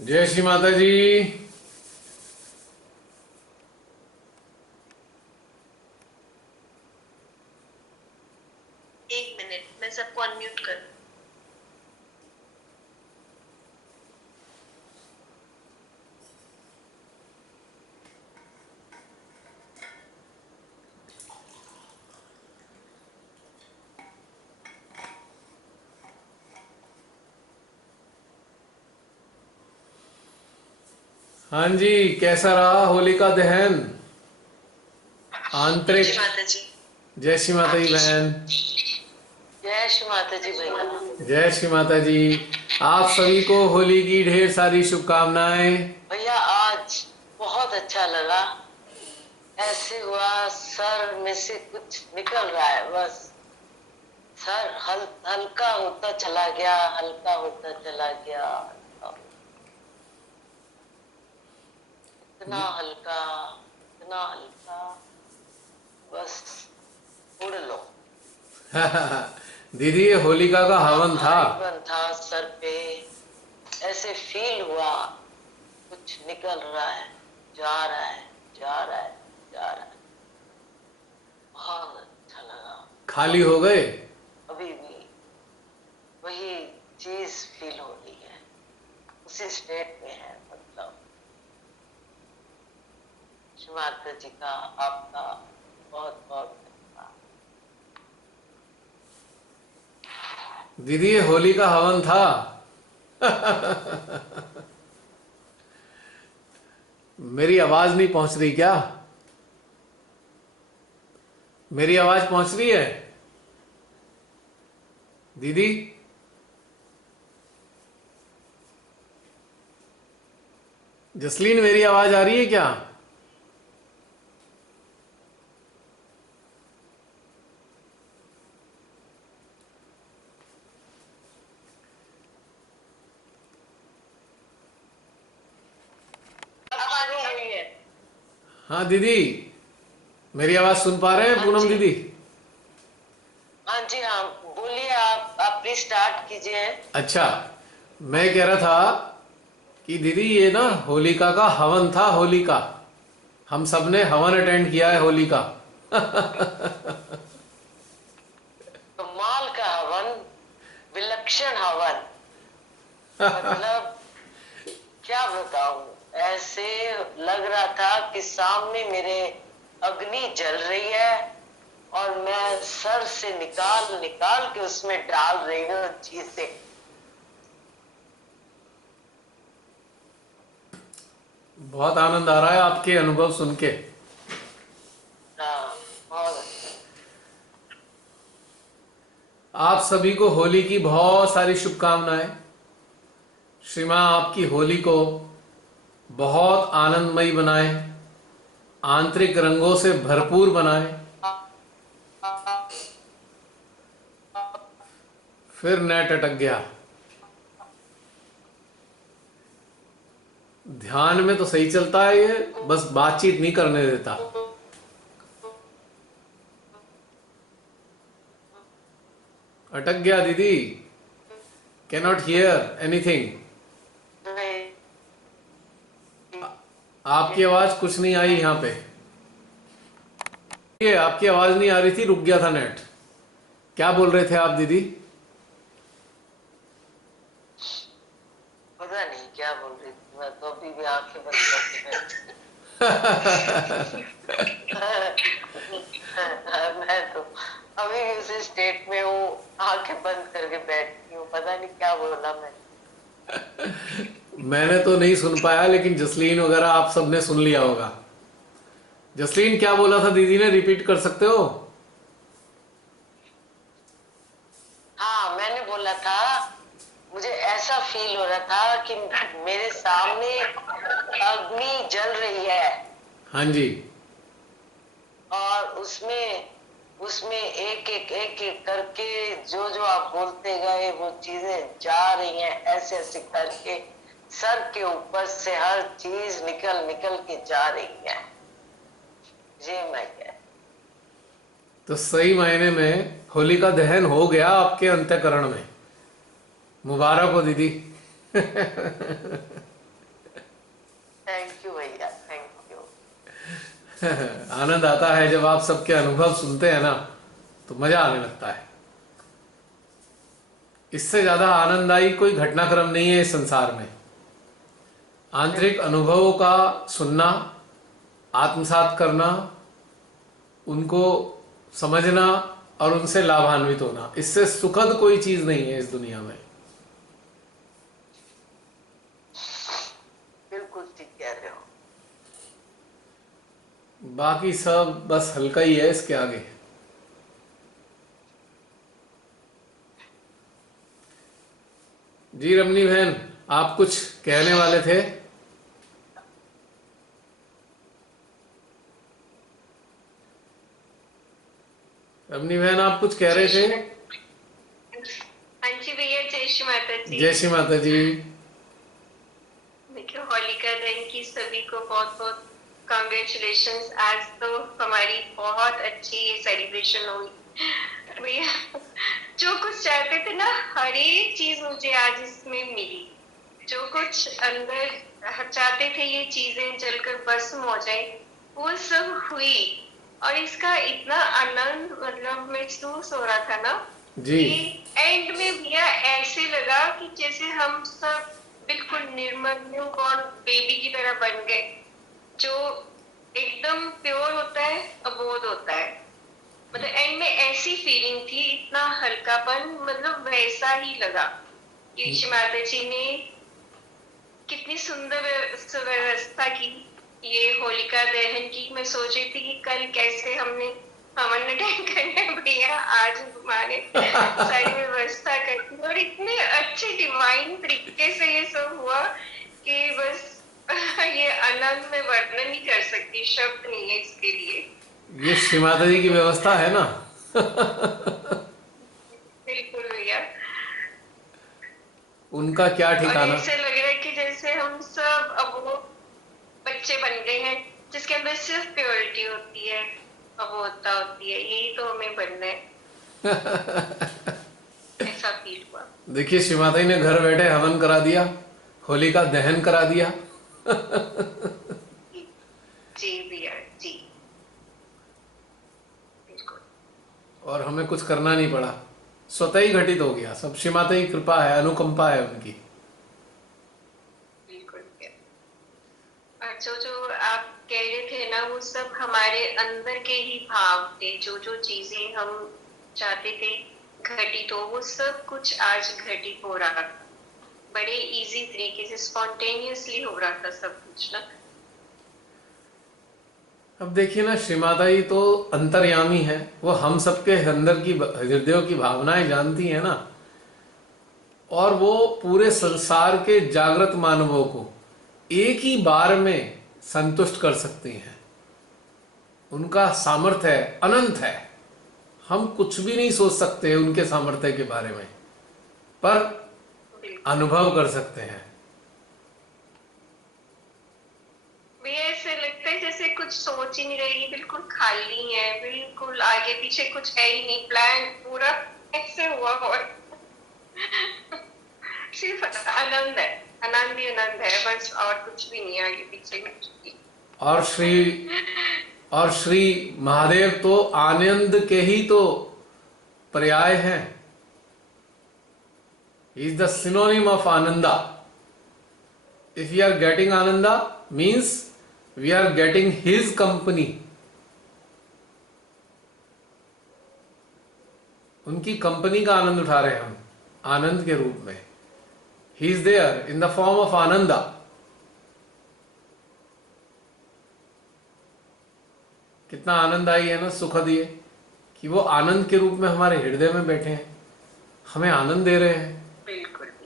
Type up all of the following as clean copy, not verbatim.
जय श्री माता जी। एक मिनट, मैं सबको अनम्यूट कर। हाँ जी, कैसा रहा होली का दहन? जय श्री आंतरिक। माता जी। जय श्री माता जी बहन। जय श्री माता जी भैया। जय श्री माता जी। आप सभी को होली की ढेर सारी शुभकामनाएं। भैया आज बहुत अच्छा लगा। ऐसे हुआ सर में से कुछ निकल रहा है, बस सर हल्का होता चला गया, हल्का होता चला गया। इतना हल्का, इतना हल्का, बस उड़ लो। दीदी, ये होलिका का इतना हवन था। भारीपन था सर पे, ऐसे फील हुआ कुछ निकल रहा है, जा रहा है, जा रहा है, जा रहा है। बहुत अच्छा लगा। खाली हो गए? अभी भी वही चीज फील हो रही है, उसी स्टेट में है। मतलब श्री माता जी का आपका बहुत बहुत धन्यवाद। दीदी, ये होली का हवन था। मेरी आवाज नहीं पहुंच रही क्या? मेरी आवाज पहुंच रही है दीदी? जसलीन, मेरी आवाज आ रही है क्या? अब आ रही है। हाँ दीदी, मेरी आवाज सुन पा रहे हैं हाँ पूनम जी, दीदी? हाँ जी, हाँ बोलिए, आप प्लीज स्टार्ट कीजिए। अच्छा, मैं कह रहा था कि दीदी, ये ना होलिका का हवन था। होली का हम सब ने हवन अटेंड किया है होली का। कमाल का हवन, विलक्षण हवन। मतलब क्या बताऊं, ऐसे लग रहा था कि सामने मेरे अग्नि जल रही है और मैं सर से निकाल निकाल के उसमें डाल रही हूँ चीजें। बहुत आनंद आ रहा है आपके अनुभव सुन के। हाँ, बहुत अच्छा। आप सभी को होली की बहुत सारी शुभकामनाएं। श्री मां आपकी होली को बहुत आनंदमयी बनाए, आंतरिक रंगों से भरपूर बनाए। फिर नेट अटक गया। ध्यान में तो सही चलता है ये, बस बातचीत नहीं करने देता। अटक गया दीदी। Cannot hear anything. आपकी आवाज कुछ नहीं आई यहां पे। ये आपकी आवाज नहीं आ रही थी, रुक गया था नेट। क्या बोल रहे थे आप दीदी? पता नहीं क्या बोल रही थी, मैं तो अभी भी आंखें बंद करके बैठी। मैं तो अभी भी उसी स्टेट में हूँ, आंखें बंद करके बैठी हूँ। पता नहीं क्या बोला मैं। मैंने तो नहीं सुन पाया, लेकिन जसलीन वगैरह आप सबने सुन लिया होगा। जसलीन, क्या बोला था दीदी ने, रिपीट कर सकते हो? हाँ, मैंने बोला था, मुझे ऐसा फील हो रहा था कि मेरे सामने अग्नि जल रही है हाँ जी। और उसमें उसमें एक एक करके जो जो आप बोलते गए वो चीजें जा रही हैं, ऐसे ऐसे करके सर के ऊपर से हर चीज निकल निकल के जा रही है। ये मैं कह। तो सही मायने में होली का दहन हो गया आपके अंतःकरण में। मुबारक हो दीदी। आनंद आता है जब आप सबके अनुभव सुनते हैं ना, तो मजा आने लगता है। इससे ज्यादा आनंददायी कोई घटनाक्रम नहीं है इस संसार में। आंतरिक अनुभवों का सुनना, आत्मसात करना, उनको समझना और उनसे लाभान्वित होना, इससे सुखद कोई चीज नहीं है इस दुनिया में। बिल्कुल ठीक कह रहे हो। बाकी सब बस हल्का ही है इसके आगे। जी रमनी बहन, आप कुछ कहने वाले थे? रमनी बहन, आप कुछ कह रहे थे? हाँ जी भैया, जय श्री माता जी। जय श्री माता जी। देखिए, होलिका दहन की सभी को बहुत बहुत कॉन्ग्रेचुलेशंस। आज तो हमारी बहुत अच्छी ये सेलिब्रेशन हुई भैया। जो कुछ चाहते थे ना, हर एक चीज मुझे आज इसमें मिली। जो कुछ अंदर चाहते थे ये चीजें जलकर भस्म हो जाए, वो सब हुई। और इसका इतना आनंद मतलब महसूस हो रहा था ना जी। कि एंड में भैया ऐसे लगा कि जैसे हम सब बिल्कुल निर्मल न्यूबॉर्न बेबी की तरह बन गए। जो एकदम प्योर होता है, अबोध होता है। मतलब एंड में ऐसी फीलिंग थी, इतना हल्कापन, मतलब वैसा ही लगा कि माता जी ने कितनी सुंदर सुव्यवस्था की ये होलिका दहन की। मैं सोच रही थी कि कल कैसे हमने हवन अटेंड करने, भैया आज हमारे सारी व्यवस्था करती, और इतने अच्छे डिवाइन तरीके से ये सब हुआ कि बस ये आनंद में वर्णन नहीं कर सकती, शब्द नहीं है इसके लिए। ये श्री माता जी की व्यवस्था है ना। बिल्कुल भैया। उनका क्या और ठिकाना। ऐसे लग रहा है कि जैसे हम सब अब वो बच्चे बन गए हैं जिसके अंदर सिर्फ प्योरिटी होती है, अबोधता होती है। यही तो हमें बनना है। ऐसा फील हुआ। देखिए, श्री माता जी ने घर बैठे हवन करा दिया, होलिका दहन करा दिया। जी भैया जी, बिल्कुल। और हमें कुछ करना नहीं पड़ा, स्वतः ही घटित हो गया सब। श्री माता की कृपा है, अनुकंपा है उनकी। बिल्कुल भैया। और जो जो आप कह रहे थे ना, वो सब हमारे अंदर के ही भाव थे। जो जो चीजें हम चाहते थे घटित हो, वो सब कुछ आज घटित हो रहा था। बड़े इजी तरीके से, स्पॉन्टेनियसली हो रहा था सब कुछ ना। अब देखिए ना, श्री माता जी तो अंतर्यामी है, वो हम सबके अंदर की हृदयों की भावनाएं जानती है ना। और वो पूरे संसार के जागृत मानवों को एक ही बार में संतुष्ट कर सकती हैं। उनका सामर्थ्य है, अनंत है। हम कुछ भी नहीं सोच सकते उनके सामर्थ्य के बारे में, पर अनुभव कर सकते हैं। भैया ऐसे लगता है जैसे कुछ सोच ही नहीं रही, बिल्कुल खाली है, बिल्कुल आगे पीछे कुछ है ही नहीं, प्लान पूरा ऐसे हुआ। और सिर्फ आनंद है, आनंद ही आनंद है बस, और कुछ भी नहीं आगे पीछे कुछ भी। और श्री महादेव तो आनंद के ही तो पर्याय हैं। He is the synonym of Ananda. If we are getting Ananda, means we are getting his company. उनकी कंपनी का आनंद उठा रहे हैं हम, आनंद के रूप में। He is there in the form of Ananda. कितना आनंद आई है ना, सुखद ये कि वो आनंद के रूप में हमारे हृदय में बैठे हैं, हमें आनंद दे रहे हैं।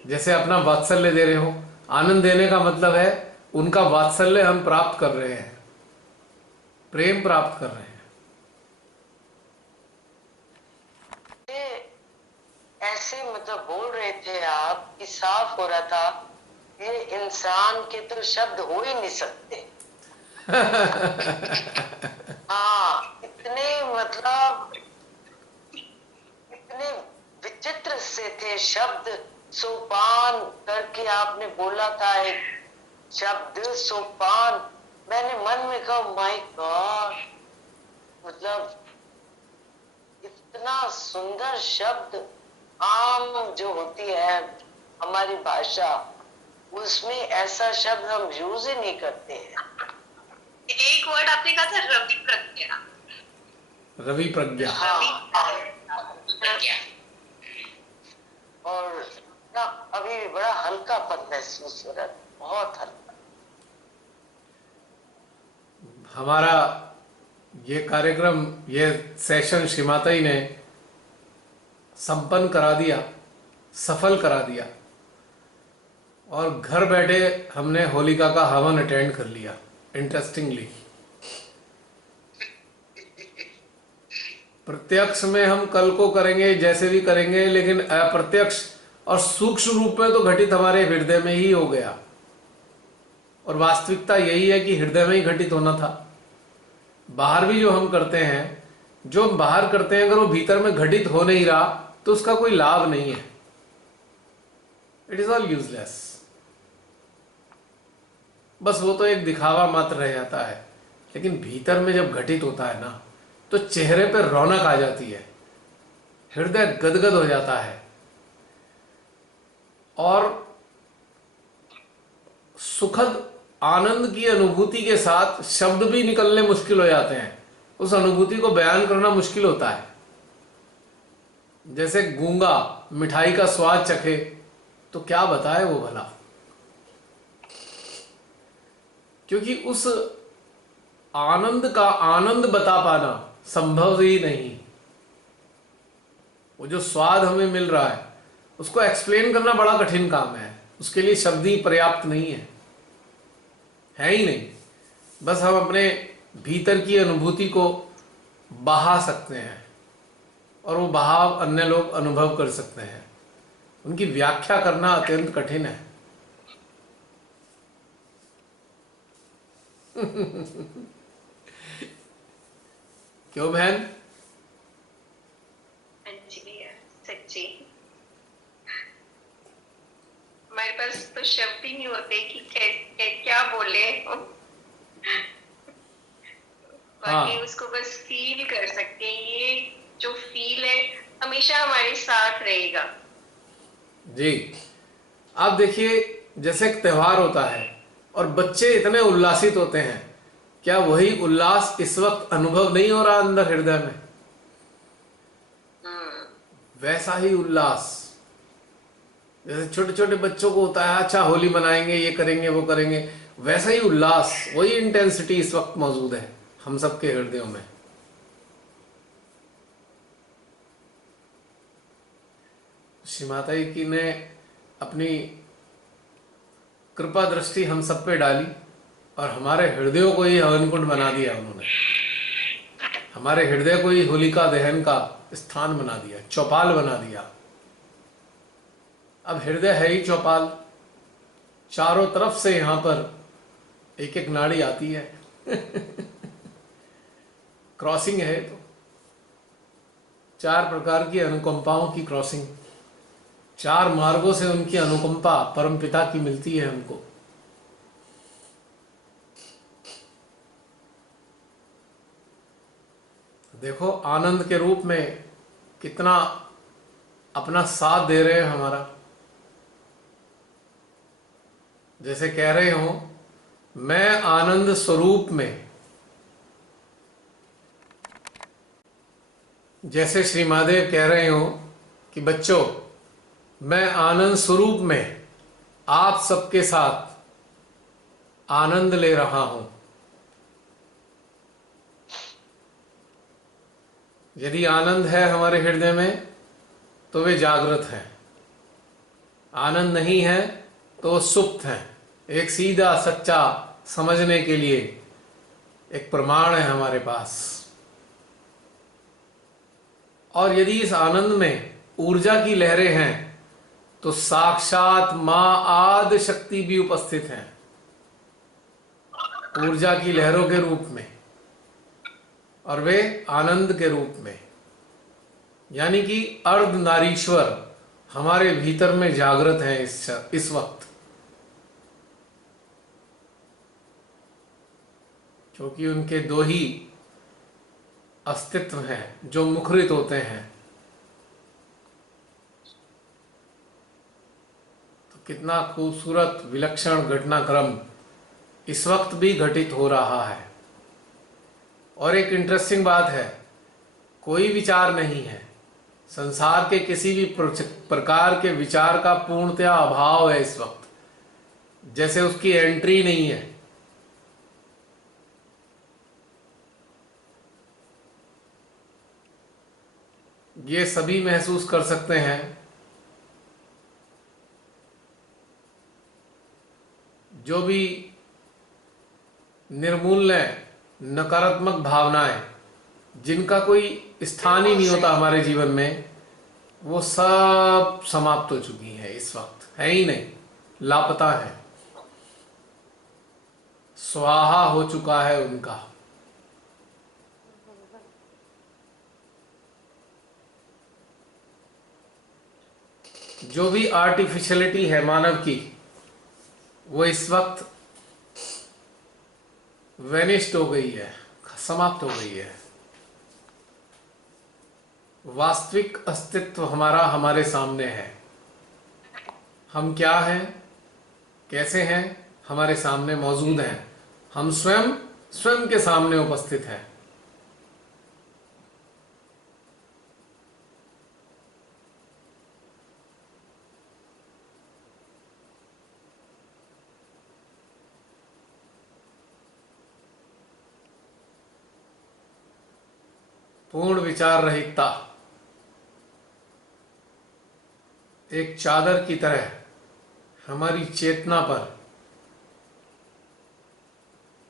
जैसे अपना वात्सल्य दे रहे हो। आनंद देने का मतलब है उनका वात्सल्य हम प्राप्त कर रहे हैं, प्रेम प्राप्त कर रहे हैं। ऐसे मतलब बोल रहे थे आप कि साफ हो रहा था, ये इंसान के तो शब्द हो ही नहीं सकते। हाँ, इतने मतलब इतने विचित्र से थे शब्द। सोपान करके आपने बोला था एक शब्द, सोपान, मैंने मन में कहा माय गॉड, मतलब इतना सुंदर शब्द आम जो होती है हमारी भाषा, उसमें ऐसा शब्द हम यूज ही नहीं करते हैं। एक वर्ड आपने कहा था, रवि प्रज्ञा। रवि प्रज्ञा। रवि प्रज्ञा। और ना अभी भी बड़ा हल्कापन महसूस हो रहा है, बहुत हल्का। हमारा ये कार्यक्रम, ये सेशन श्रीमाताई ने संपन्न करा दिया, सफल करा दिया, और घर बैठे हमने होलिका का हवन अटेंड कर लिया। इंटरेस्टिंगली प्रत्यक्ष में हम कल को करेंगे, जैसे भी करेंगे, लेकिन अप्रत्यक्ष और सूक्ष्म रूप में तो घटित हमारे हृदय में ही हो गया। और वास्तविकता यही है कि हृदय में ही घटित होना था। बाहर भी जो हम करते हैं, जो हम बाहर करते हैं, अगर वो भीतर में घटित हो नहीं रहा तो उसका कोई लाभ नहीं है। It is all useless. बस वो तो एक दिखावा मात्र रह जाता है। लेकिन भीतर में जब घटित होता है ना, तो चेहरे पर रौनक आ जाती है, हृदय गदगद हो जाता है, और सुखद आनंद की अनुभूति के साथ शब्द भी निकलने मुश्किल हो जाते हैं। उस अनुभूति को बयान करना मुश्किल होता है। जैसे गूंगा मिठाई का स्वाद चखे तो क्या बताए वो भला, क्योंकि उस आनंद का आनंद बता पाना संभव ही नहीं। वो जो स्वाद हमें मिल रहा है उसको एक्सप्लेन करना बड़ा कठिन काम है। उसके लिए शब्द ही पर्याप्त नहीं है ही नहीं। बस हम अपने भीतर की अनुभूति को बहा सकते हैं, और वो बहाव अन्य लोग अनुभव कर सकते हैं। उनकी व्याख्या करना अत्यंत कठिन है। क्यों बहन? सच्ची हमारे पास तो शब्द ही नहीं होते कि क्या बोले। बाकी उसको बस फील कर सकते हैं। ये जो फील है हमेशा हमारे साथ रहेगा। जी, आप देखिए, जैसे एक त्योहार होता है और बच्चे इतने उल्लासित होते हैं, क्या वही उल्लास इस वक्त अनुभव नहीं हो रहा अंदर हृदय में? वैसा ही उल्लास जैसे छोटे छोटे बच्चों को होता है, अच्छा होली मनाएंगे, ये करेंगे, वो करेंगे, वैसा ही उल्लास, वही इंटेंसिटी इस वक्त मौजूद है हम सबके हृदयों में। श्री माता जी ने अपनी कृपा दृष्टि हम सब पे डाली और हमारे हृदयों को ही हवन कुंड बना दिया। उन्होंने हमारे हृदय को ही होलिका दहन का स्थान बना दिया, चौपाल बना दिया। अब हृदय है ही चौपाल, चारों तरफ से यहां पर एक एक नाड़ी आती है। क्रॉसिंग है तो 4 प्रकार की अनुकंपाओं की क्रॉसिंग, 4 मार्गों से उनकी अनुकंपा परमपिता की मिलती है हमको। देखो आनंद के रूप में कितना अपना साथ दे रहे हैं हमारा। जैसे कह रहे हो, मैं आनंद स्वरूप में, जैसे श्री महादेव कह रहे हो कि बच्चों मैं आनंद स्वरूप में आप सबके साथ आनंद ले रहा हूं। यदि आनंद है हमारे हृदय में तो वे जागृत हैं, आनंद नहीं है तो सुप्त हैं। एक सीधा सच्चा समझने के लिए एक प्रमाण है हमारे पास। और यदि इस आनंद में ऊर्जा की लहरें हैं तो साक्षात मां आदि शक्ति भी उपस्थित हैं, ऊर्जा की लहरों के रूप में, और वे आनंद के रूप में। यानी कि अर्ध नारीश्वर हमारे भीतर में जागृत हैं इस वक्त। क्योंकि उनके दो ही अस्तित्व हैं जो मुखरित होते हैं। तो कितना खूबसूरत विलक्षण घटनाक्रम इस वक्त भी घटित हो रहा है। और एक इंटरेस्टिंग बात है, कोई विचार नहीं है, संसार के किसी भी प्रकार के विचार का पूर्णतया अभाव है इस वक्त, जैसे उसकी एंट्री नहीं है। ये सभी महसूस कर सकते हैं जो भी निर्मूल्य नकारात्मक भावनाएं जिनका कोई स्थान ही नहीं होता हमारे जीवन में, वो सब समाप्त हो चुकी हैं इस वक्त, है ही नहीं, लापता है, स्वाहा हो चुका है उनका। जो भी आर्टिफिशियलिटी है मानव की, वो इस वक्त वेनिस्ड हो गई है, समाप्त हो गई है। वास्तविक अस्तित्व हमारा हमारे सामने है। हम क्या हैं, कैसे हैं, हमारे सामने मौजूद हैं। हम स्वयं स्वयं के सामने उपस्थित हैं। पूर्ण विचार रहितता एक चादर की तरह हमारी चेतना पर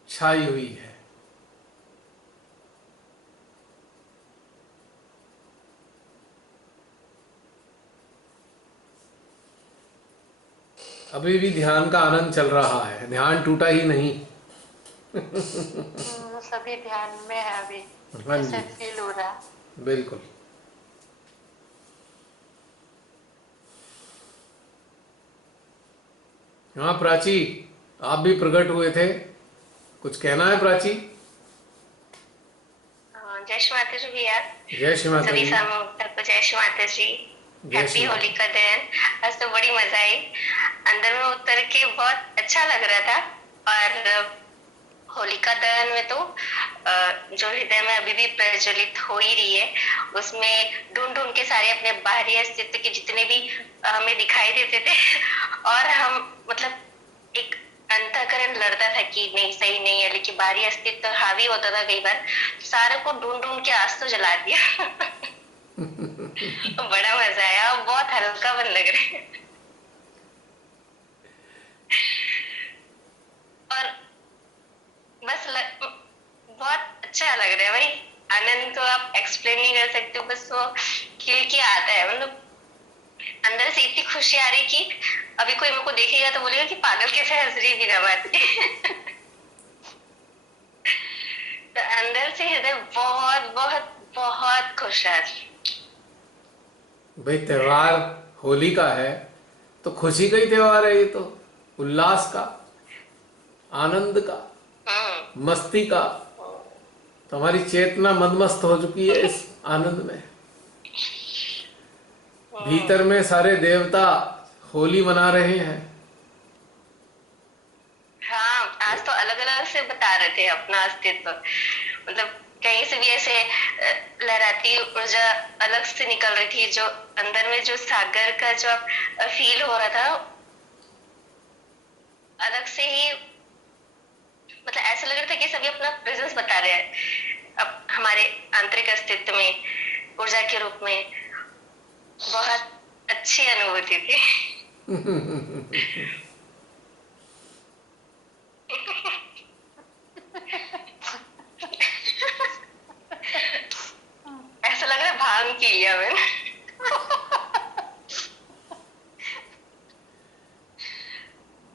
छाई हुई है। अभी भी ध्यान का आनंद चल रहा है, ध्यान टूटा ही नहीं। सभी ध्यान में है अभी, हाँ ऐसे जी, फील हो रहा है। बिल्कुल। हाँ प्राची, आप भी प्रकट हुए थे, कुछ कहना है प्राची? जय श्री माता जी भैया। जय श्री माता सभी जी। सामूहिक को जय श्री माता जी। जय हैप्पी श्री माता। होलिका दहन। आज तो बड़ी मजा आई, अंदर में उतर के बहुत अच्छा लग रहा था। और होलिका दहन में तो जो हृदय में अभी भी प्रज्वलित हो ही रही है, उसमें ढूंढ ढूंढ के सारे अपने बाहरी अस्तित्व के जितने भी हमें दिखाई देते थे और हम मतलब एक अंतःकरण लड़ता था कि नहीं सही नहीं है, लेकिन बाहरी अस्तित्व हावी होता था कई बार, सारे को ढूंढ ढूंढ के आज तो जला दिया। बड़ा मजा आया, बहुत हल्का मन लग रहा है। और बस बहुत अच्छा लग रहा है भाई। आनंद तो आप एक्सप्लेन नहीं कर सकते हो, बस वो खिल के आता है। मतलब अंदर से इतनी खुशी आ रही कि अभी कोई मेरे को देखेगा तो बोलेगा कि पागल कैसे हंस रही बिना बात के। तो अंदर से हृदय बहुत बहुत बहुत खुश है। भाई त्योहार होली का है तो खुशी का ही त्योहार है, ये तो उल्लास का, आनंद का, मस्ती का। तो हमारी चेतना मदमस्त हो चुकी है इस आनंद में। भीतर में सारे देवता होली मना रहे हैं। हाँ, आज तो अलग अलग से बता रहे थे अपना अस्तित्व। मतलब कहीं से भी ऐसे लहराती ऊर्जा अलग से निकल रही थी, जो अंदर में जो सागर का जो फील हो रहा था अलग से ही। मतलब ऐसा लग रहा था कि सभी अपना प्रेजेंस बता रहे हैं अब हमारे आंतरिक अस्तित्व में, ऊर्जा के रूप में। बहुत अच्छी अनुभूति थी। ऐसा लग रहा है भांग पी लिया मैंने।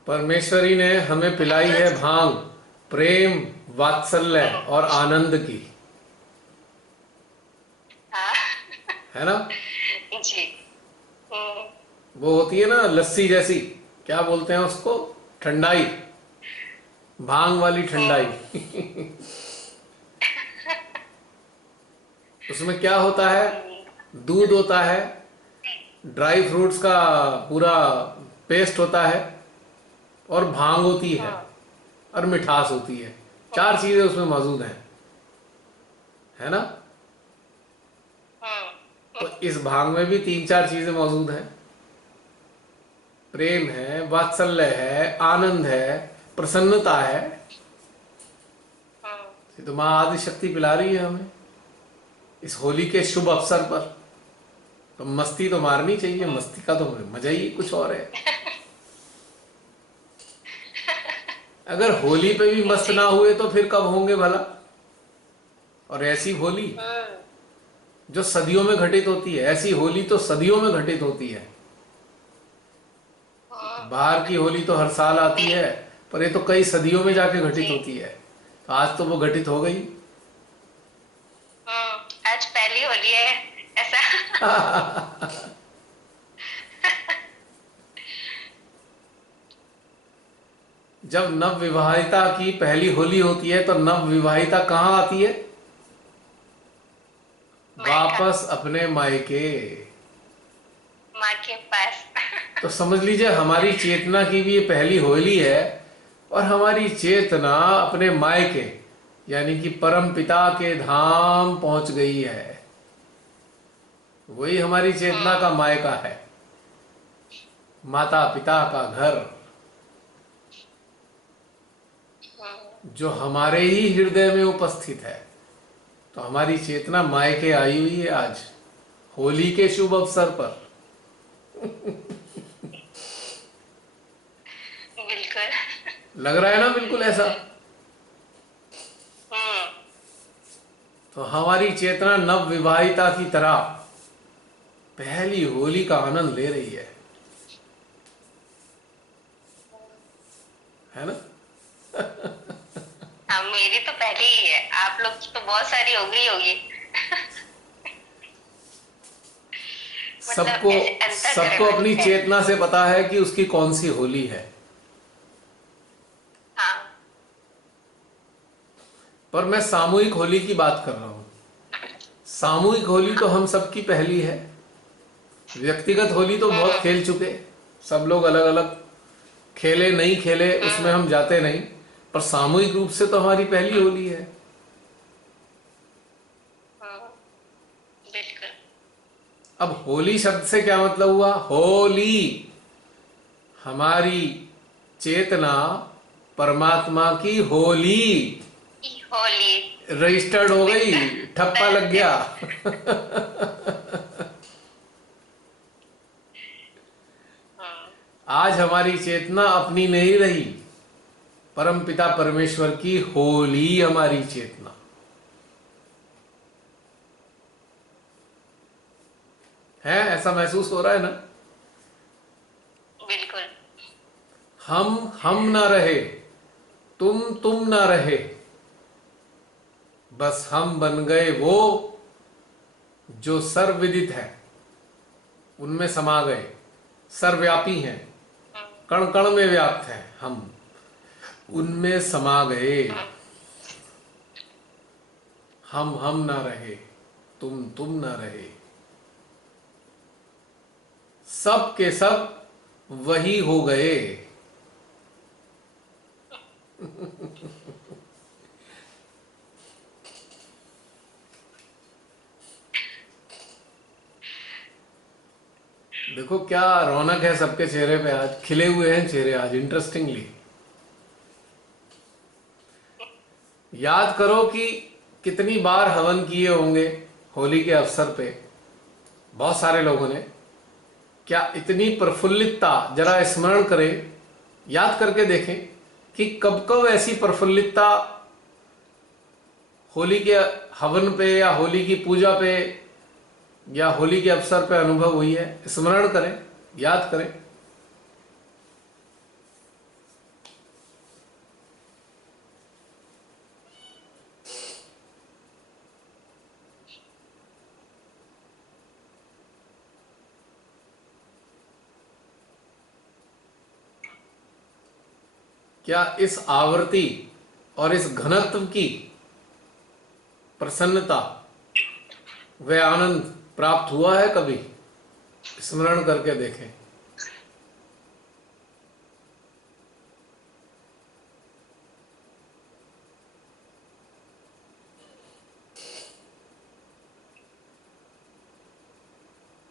परमेश्वरी ने हमें पिलाई है भांग, प्रेम, वात्सल्य और आनंद की, हाँ है ना? जी। वो होती है ना लस्सी जैसी, क्या बोलते हैं उसको, ठंडाई। भांग वाली ठंडाई। उसमें क्या होता है? दूध होता है, ड्राई फ्रूट्स का पूरा पेस्ट होता है, और भांग होती है, और मिठास होती है। चार चीजें उसमें मौजूद हैं, है ना? तो इस भांग में भी तीन चार चीजें मौजूद हैं। प्रेम है, वात्सल्य है, आनंद है, प्रसन्नता है। ये तो माँ आदि शक्ति पिला रही है हमें इस होली के शुभ अवसर पर। तो मस्ती तो मारनी चाहिए, मस्ती का तो मजा ही कुछ और है। अगर होली पे भी मस्त ना हुए तो फिर कब होंगे भला? और ऐसी होली जो सदियों में घटित होती है, ऐसी होली तो सदियों में घटित होती है। बाहर की होली तो हर साल आती है, पर ये तो कई सदियों में जाके घटित होती है। तो आज तो वो घटित हो गई। आज पहली होली है ऐसा। जब नव विवाहिता की पहली होली होती है तो नव विवाहिता कहाँ आती है? मायका, वापस अपने मायके। माँ के पास। तो समझ लीजिए हमारी चेतना की भी ये पहली होली है, और हमारी चेतना अपने मायके यानी कि परम पिता के धाम पहुंच गई है। वही हमारी चेतना का मायका है, माता पिता का घर, जो हमारे ही हृदय में उपस्थित है। तो हमारी चेतना मायके आई हुई है आज होली के शुभ अवसर पर। बिल्कुल। लग रहा है ना बिल्कुल ऐसा? तो हमारी चेतना नव विवाहिता की तरह पहली होली का आनंद ले रही है ना? हाँ, मेरी तो पहले ही है, आप लोग की तो बहुत सारी हो गई होगी। मतलब सबको ऐसे अंतर सबको ग्रह अपनी है। चेतना से पता है कि उसकी कौन सी होली है। हाँ। पर मैं सामूहिक होली की बात कर रहा हूं। सामूहिक होली तो हम सबकी पहली है। व्यक्तिगत होली तो बहुत खेल चुके, सब लोग अलग अलग खेले नहीं खेले उसमें हम जाते नहीं, पर सामूहिक रूप से तो हमारी पहली होली है। बिल्कुल। अब होली शब्द से क्या मतलब हुआ? होली, हमारी चेतना परमात्मा की होली होली। रजिस्टर्ड हो गई, ठप्पा लग गया। आज हमारी चेतना अपनी नहीं रही, परम पिता परमेश्वर की होली हमारी चेतना है। ऐसा महसूस हो रहा है ना? बिल्कुल। हम ना रहे, तुम ना रहे, बस हम बन गए वो जो सर्वविदित है, उनमें समा गए, सर्वव्यापी हैं, कण कण में व्याप्त हैं हम, उनमें समा गए। हम ना रहे, तुम ना रहे, सब के सब वही हो गए। देखो क्या रौनक है सबके चेहरे पे, आज खिले हुए हैं चेहरे आज। इंटरेस्टिंगली याद करो कि कितनी बार हवन किए होंगे होली के अवसर पे बहुत सारे लोगों ने। क्या इतनी प्रफुल्लितता, जरा स्मरण करें, याद करके देखें कि कब कब ऐसी प्रफुल्लितता होली के हवन पे या होली की पूजा पे या होली के अवसर पे अनुभव हुई है। स्मरण करें, याद करें। क्या इस आवृत्ति और इस घनत्व की प्रसन्नता व आनंद प्राप्त हुआ है कभी? स्मरण करके देखें।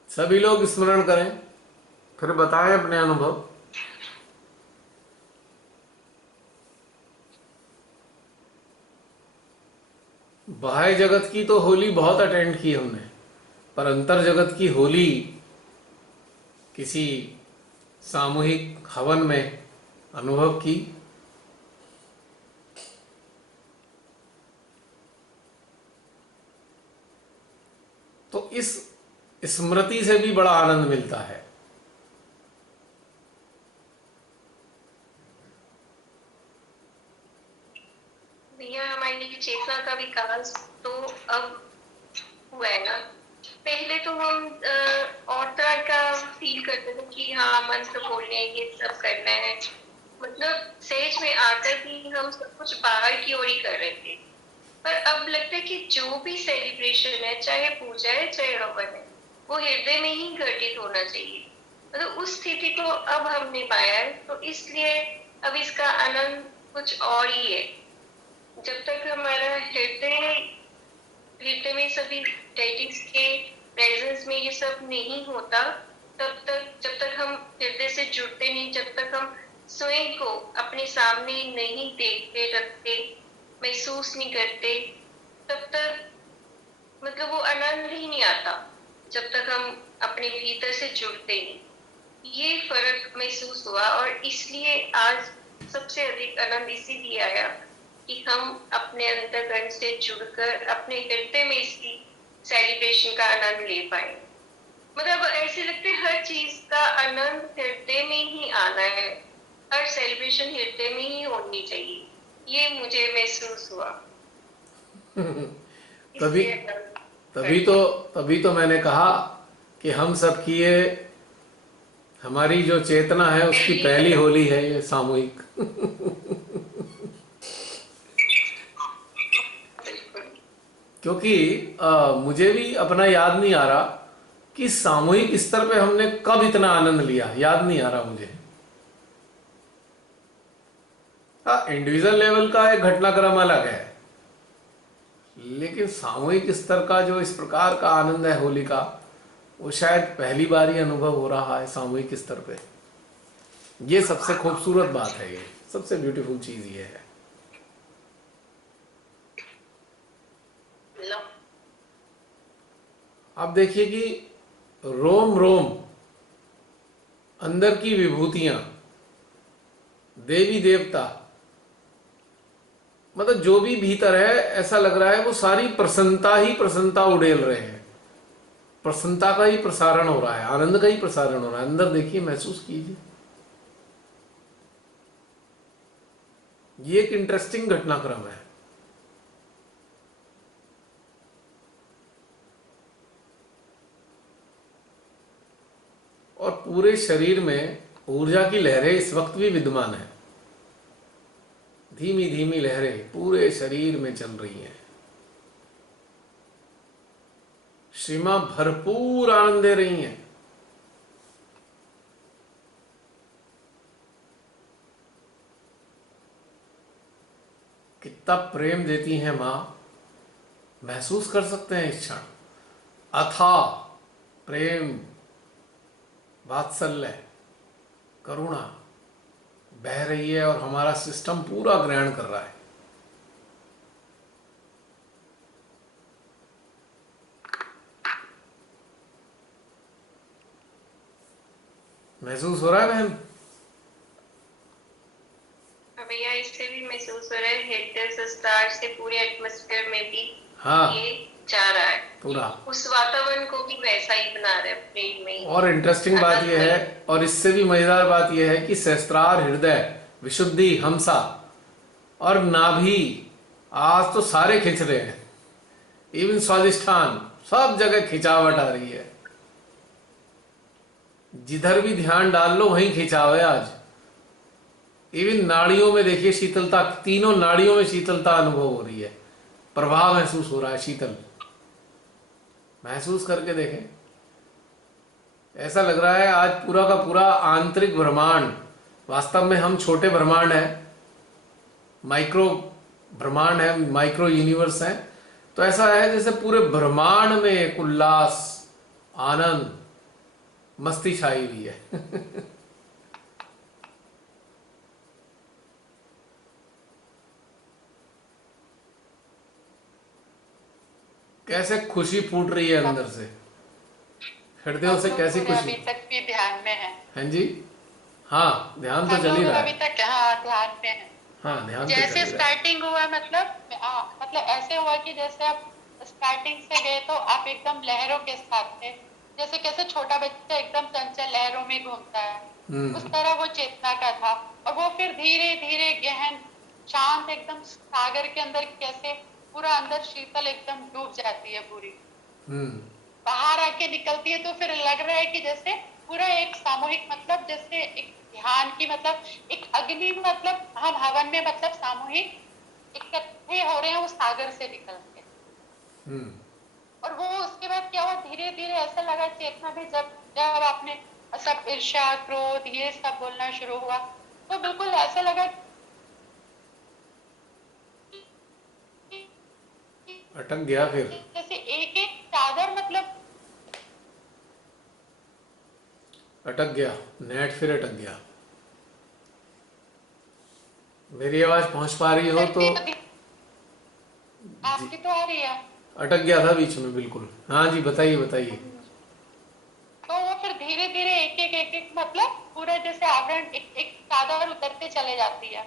सभी लोग स्मरण करें, फिर बताएं अपने अनुभव। बाह्य जगत की तो होली बहुत अटेंड की हमने, पर अंतर जगत की होली किसी सामूहिक हवन में अनुभव की? तो इस स्मृति से भी बड़ा आनंद मिलता है। भैया हमारी चेतना का विकास तो अब हुआ है ना। पहले तो हम और तरह का फील करते थे कि हाँ मंत्र बोलने हैं, ये सब करना है, मतलब सेज में आकर भी हम सब कुछ बाहर की ओर ही कर रहे थे। पर अब लगता है कि जो भी सेलिब्रेशन है, चाहे पूजा है चाहे हवन है, वो हृदय में ही घटित होना चाहिए। मतलब उस स्थिति को अब हमने पाया है, तो इसलिए अब इसका आनंद कुछ और ही है। जब तक हमारा हृदय में सभी डेटिक्स के प्रेजेंस में ये सब नहीं होता, तब तक जब तक हम हृदय से जुड़ते नहीं, जब तक हम स्वयं को अपने सामने नहीं देखते, रखते, महसूस नहीं करते, तब तक मतलब वो आनंद ही नहीं आता, जब तक हम अपने भीतर से जुड़ते नहीं। ये फर्क महसूस हुआ और इसलिए आज सबसे अधिक आनंद इसीलिए आया कि हम अपने अंतर्गण से जुड़कर अपने हृदय में इसकी सेलिब्रेशन का आनंद ले पाए। मतलब ऐसे लगते हर चीज का आनंद हृदय में ही आना है, हर सेलिब्रेशन हृदय में ही होनी चाहिए, ये मुझे महसूस हुआ। तभी तभी तो मैंने कहा कि हम सब की ये हमारी जो चेतना है उसकी पहली होली है ये सामूहिक। क्योंकि मुझे भी अपना याद नहीं आ रहा कि सामूहिक स्तर पे हमने कब इतना आनंद लिया, याद नहीं आ रहा मुझे। हाँ, इंडिविजुअल लेवल का एक घटनाक्रम अलग है, लेकिन सामूहिक स्तर का जो इस प्रकार का आनंद है होली का, वो शायद पहली बार ही अनुभव हो रहा है सामूहिक स्तर पे। ये सबसे खूबसूरत बात है, ये सबसे ब्यूटीफुल चीज ये है। आप देखिए कि रोम रोम अंदर की विभूतियां, देवी देवता, मतलब जो भी भीतर है, ऐसा लग रहा है वो सारी प्रसन्नता ही प्रसन्नता उड़ेल रहे हैं। प्रसन्नता का ही प्रसारण हो रहा है, आनंद का ही प्रसारण हो रहा है। अंदर देखिए, महसूस कीजिए। ये एक इंटरेस्टिंग घटनाक्रम है। और पूरे शरीर में ऊर्जा की लहरें इस वक्त भी विद्यमान है, धीमी धीमी लहरें पूरे शरीर में चल रही हैं। श्री मां भरपूर आनंद दे रही हैं। कितना प्रेम देती हैं मां, महसूस कर सकते हैं इस क्षण। अथाह प्रेम, वात्सल्य, करुणा बह रही है और हमारा सिस्टम पूरा ग्रहण कर रहा है। महसूस हो रहा है बहन? भैया इससे भी महसूस हो रहा है, हृदय संस्कार से पूरे एटमॉस्फेयर में भी हाँ, ये जा रहा है पूरा उस वातावरण को भी वैसा ही बना रहा है प्रेम में। और इंटरेस्टिंग बात यह है, और इससे भी मजेदार बात यह है कि सहस्त्रार हृदय, विशुद्धि, हमसा और नाभि आज तो सारे खिंच रहे हैं। इवन स्वादिष्ठान, सब जगह खिंचावट आ रही है। जिधर भी ध्यान डाल लो वहीं खिंचाव है आज। इवन नाड़ियों में देखिए शीतलता, तीनों नाड़ियों में शीतलता अनुभव हो रही है, प्रभाव महसूस हो रहा है, शीतल महसूस करके देखें। ऐसा लग रहा है आज पूरा का पूरा आंतरिक ब्रह्मांड, वास्तव में हम छोटे ब्रह्मांड हैं, माइक्रो ब्रह्मांड है, माइक्रो यूनिवर्स है, तो ऐसा है जैसे पूरे ब्रह्मांड में एक उल्लास, आनंद, मस्ती छाई हुई है। कैसे खुशी फूट रही है अंदर से, हृदयों से कैसी पूरे खुशी। अभी तक भी ध्यान में है। हाँ जी, हाँ ध्यान तो हम चल ही लोग रहा अभी है। तक हाँ ध्यान में है। हाँ ध्यान तो चल जैसे ही रहा है। स्टार्टिंग हुआ मतलब ऐसे हुआ कि जैसे आप स्टार्टिंग से गए तो आप एकदम लहरों के साथ थे, जैसे कैसे छोटा बच्चा एकदम चंचल लहरों में घूमता है, उस तरह वो चेतना का था। और वो फिर धीरे धीरे गहन शांत एकदम सागर के अंदर कैसे पूरा अंदर शीतल एकदम डूब जाती है पूरी, हम्म बाहर आके निकलती है। तो फिर लग रहा है कि जैसे पूरा एक सामूहिक मतलब जैसे एक ध्यान की मतलब एक अग्नि मतलब हम हवन में मतलब सामूहिक इकट्ठे हो रहे हैं उस सागर से निकल के। हम्म और वो उसके बाद क्या हुआ, धीरे धीरे ऐसा लगा चेतना भी जब जब आपने सब ईर्ष्या क्रोध ये सब बोलना शुरू हुआ तो बिल्कुल ऐसा लगा अटक गया फिर, जैसे एक एक चादर मतलब अटक गया नेट, फिर अटक गया। मेरी आवाज पहुंच पा रही हो तो? करके जी, आपकी तो आ रही है। अटक गया था बीच में बिल्कुल। हाँ जी, बताइए बताइए। तो वो फिर धीरे धीरे एक एक मतलब पूरा जैसे आवरण एक एक चादर उतरते चले जाती है।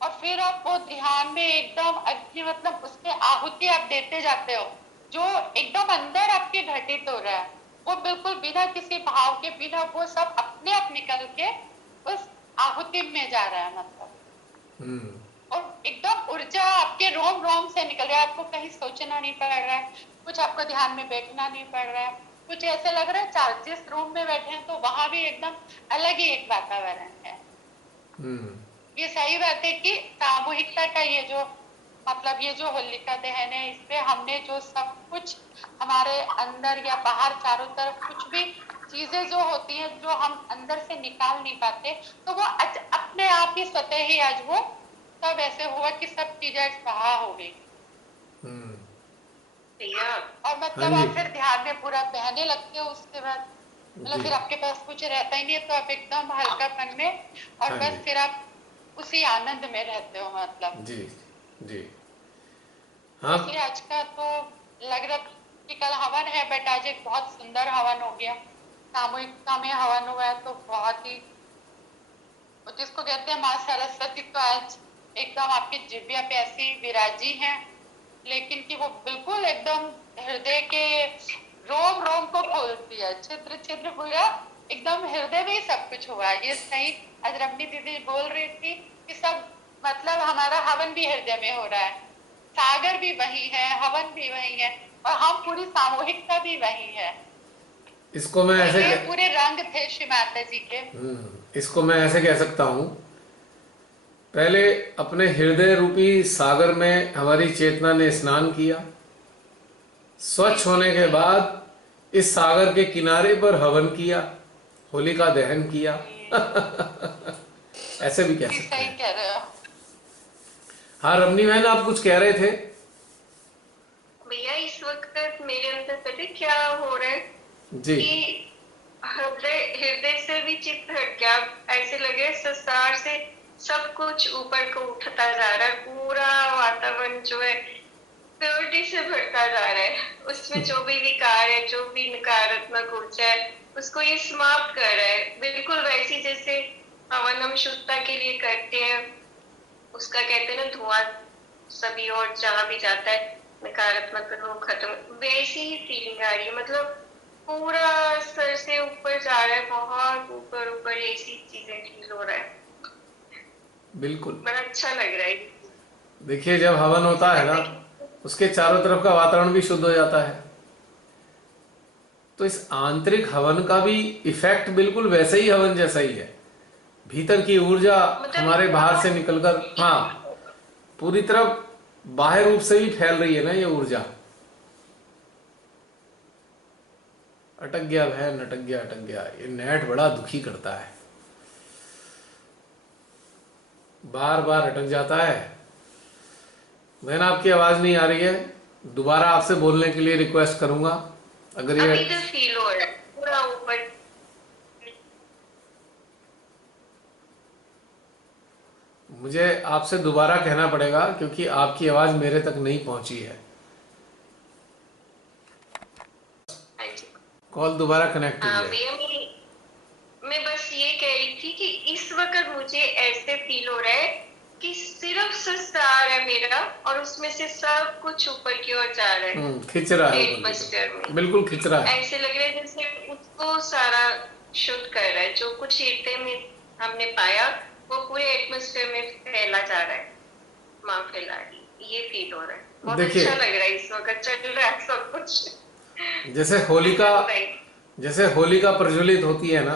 और फिर आप वो ध्यान में एकदम अग्नि मतलब उसमें आहुति आप देते जाते हो, जो एकदम अंदर आपके घटित हो रहा है वो बिल्कुल बिना किसी भाव के बिना वो सब अपने आप निकल के उस आहुति में जा रहा है मतलब। हम्म और एकदम ऊर्जा आपके रोम रोम से निकल रहा है, आपको कहीं सोचना नहीं पड़ रहा है, कुछ आपको ध्यान में बैठना नहीं पड़ रहा है, कुछ ऐसे लग रहा है चार जिस रूम में बैठे हैं तो वहां भी एकदम अलग ही एक वातावरण है। हम्म ये सही बात है कि सामूहिकता का ये जो मतलब ये जो होलिका दहन है इसपे हमने जो सब कुछ हमारे अंदर या बाहर चारों तरफ कुछ भी चीजें जो होती हैं जो हम अंदर से निकाल नहीं पाते तो वो अपने आप ही स्वतः ही आज वो सब ऐसे हुआ कि सब चीजें आज बहा हो गई। हम्म भैया और हाँ मतलब जी, आप फिर ध्यान में पूरा बहने लगते हो उसके बाद मतलब जी, फिर आपके पास कुछ रहता ही नहीं है तो आप एकदम हल्कापन में और हाँ जी, बस फिर आप उसी आनंद में रहते हो मतलब। जी, जी, हाँ, इसलिए आज का तो लग रहा कि कल हवन है बट आज एक बहुत सुंदर हवन हो गया, सामूहिकता में हवन हुआ है तो बहुत ही जिसको कहते हैं माँ सरस्वती तो आज एकदम आपकी जिभ्या पे ऐसी विराजी हैं, लेकिन कि वो बिल्कुल एकदम हृदय के रोम रोम को खोलती है, छिद्र छिद्र पूरा एकदम हृदय में ही सब कुछ हुआ। ये सही आज रमनी दीदी बोल रही थी कि सब मतलब हमारा हवन भी हृदय में हो रहा है, सागर भी वही है, हवन भी वही है और हम पूरी सामूहिकता भी वही है। इसको मैं तो ऐसे ये पूरे रंग थे श्री माता जी के। इसको मैं ऐसे कह सकता हूँ, पहले अपने हृदय रूपी सागर में हमारी चेतना ने स्नान किया, स्वच्छ होने के बाद इस सागर के किनारे पर हवन किया, होलिका दहन किया। ऐसे भी कह सकते सही हैं। कह रहे हो हाँ रमनी बहन, आप कुछ कह रहे थे? भैया। इस वक्त मेरे अंदर पता है क्या हो रहा है जी, कि हृदय हृदय से भी चित्त हट गया, ऐसे लगे संसार से सब कुछ ऊपर को उठता जा रहा है, पूरा वातावरण जो है प्योरिटी से भरता जा रहा है, उसमें जो भी विकार है जो भी नकारात्मक ऊर्जा है उसको ये समाप्त कर रहा है, बिल्कुल वैसी जैसे हवन हम शुद्धता के लिए करते हैं, उसका कहते हैं ना धुआं सभी और जहां भी जाता है नकारात्मक वो खत्म, वैसी ही फीलिंग आ रही है। मतलब पूरा सर से ऊपर जा रहा है, बहुत ऊपर ऊपर ऐसी चीजें फील हो रहा है, बिल्कुल। बड़ा अच्छा लग रहा है। देखिए जब हवन होता है ना, उसके चारों तरफ का वातावरण भी शुद्ध हो जाता है, तो इस आंतरिक हवन का भी इफेक्ट बिल्कुल वैसे ही हवन जैसा ही है। भीतर की ऊर्जा मतलब हमारे बाहर से निकलकर, हाँ, पूरी तरफ बाह्य रूप से भी फैल रही है ना ये ऊर्जा। अटक गया बहन, अटक गया, अटक गया। ये नेट बड़ा दुखी करता है, बार बार अटक जाता है। बहन आपकी आवाज नहीं आ रही है, दोबारा आपसे बोलने के लिए रिक्वेस्ट करूंगा। अगर ये अभी तो फील हो रहा है पूरा ऊपर। मुझे आपसे दोबारा कहना पड़ेगा क्योंकि आपकी आवाज मेरे तक नहीं पहुंची है। हाँ जी। कॉल दोबारा कनेक्ट हाँ कीजिए। भैया, मैं बस ये कह रही थी कि इस वक्त मुझे ऐसे फील हो रहा है कि सिर्फ सस्तार है मेरा और उसमें से सब कुछ ऊपर की ओर जा रहा है, खिंच रहा है ऊपर की एटमॉस्फेयर तरफ, में। बिल्कुल खिंच रहा है। ऐसे लग रहा है जैसे उसको सारा शुद्ध कर रहा है, जो कुछ ईर्ते में हमने पाया वो पूरे एटमॉस्फेयर में फैला जा रहा है। माँ फैला रही, ये फील हो रहा है। बहुत देखिए, अच्छा लग रहा है, इस वक्त चल रहा है सब कुछ। जैसे होलिका, आनंदमय। जैसे होलिका प्रज्वलित होती है ना,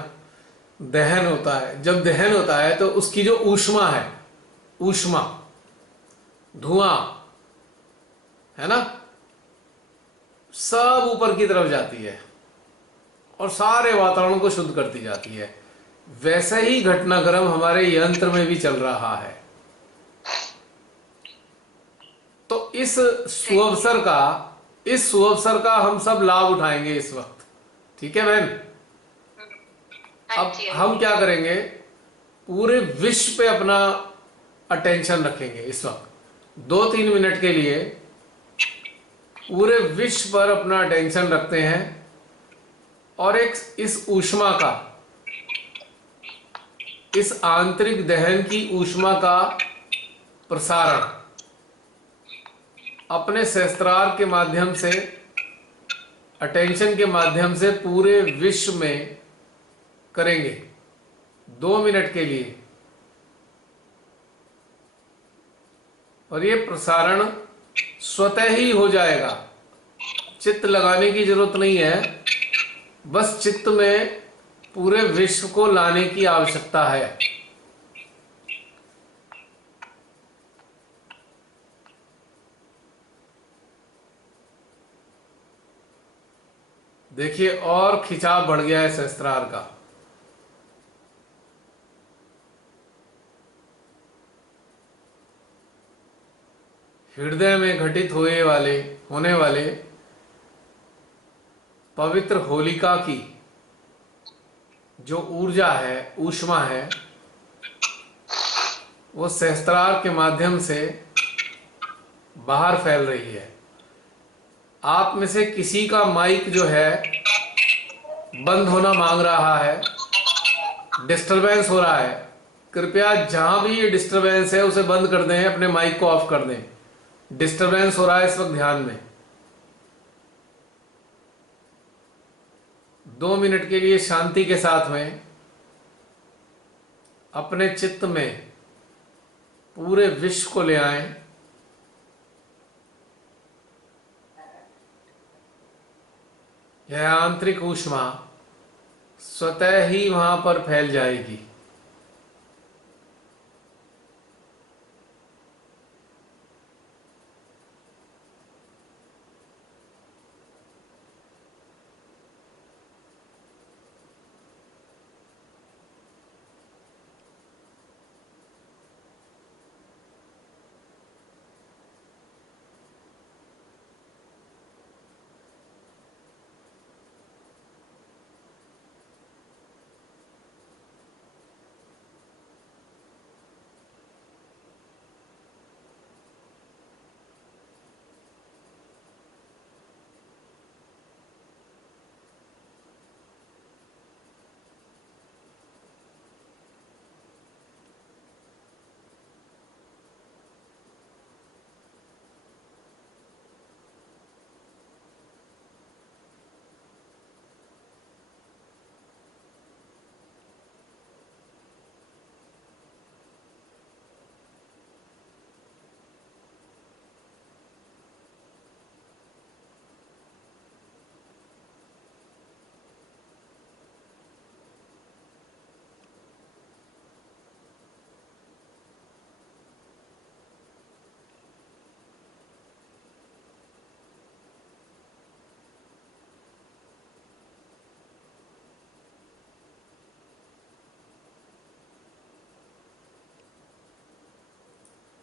दहन होता है, जब दहन होता है तो उसकी जो ऊष्मा है, ऊष्मा, धुआं, है ना, सब ऊपर की तरफ जाती है और सारे वातावरण को शुद्ध करती जाती है। वैसे ही घटनाक्रम हमारे यंत्र में भी चल रहा है। तो इस सुअवसर का हम सब लाभ उठाएंगे इस वक्त। ठीक है बहन? हाँ अब जी, हाँ हम जी। क्या करेंगे, पूरे विश्व पे अपना अटेंशन रखेंगे इस वक्त 2-3 मिनट के लिए। पूरे विश्व पर अपना अटेंशन रखते हैं और एक इस ऊष्मा का, इस आंतरिक दहन की ऊष्मा का प्रसारण अपने सहस्त्रार के माध्यम से, अटेंशन के माध्यम से पूरे विश्व में करेंगे 2 मिनट के लिए। और ये प्रसारण स्वतः ही हो जाएगा, चित्त लगाने की जरूरत नहीं है, बस चित्त में पूरे विश्व को लाने की आवश्यकता है। देखिए, और खिंचाव बढ़ गया है सहस्त्रार का। हृदय में घटित होने वाले पवित्र होलिका की जो ऊर्जा है, ऊष्मा है, वो सहस्त्रार के माध्यम से बाहर फैल रही है। आप में से किसी का माइक जो है बंद होना मांग रहा है, डिस्टरबेंस हो रहा है, कृपया जहां भी ये डिस्टरबेंस है उसे बंद कर दें, अपने माइक को ऑफ कर दें। डिस्टरबेंस हो रहा है इस वक्त, ध्यान में। 2 मिनट के लिए शांति के साथ में अपने चित्त में पूरे विश्व को ले आएं। यह आंतरिक ऊष्मा स्वतः ही वहां पर फैल जाएगी।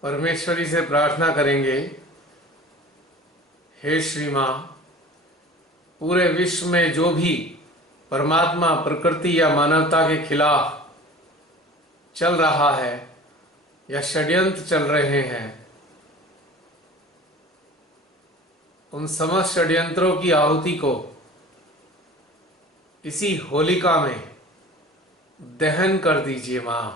परमेश्वरी से प्रार्थना करेंगे, हे श्री मां, पूरे विश्व में जो भी परमात्मा, प्रकृति या मानवता के खिलाफ चल रहा है या षड्यंत्र चल रहे हैं, उन समस्त षड्यंत्रों की आहुति को इसी होलिका में दहन कर दीजिए मां।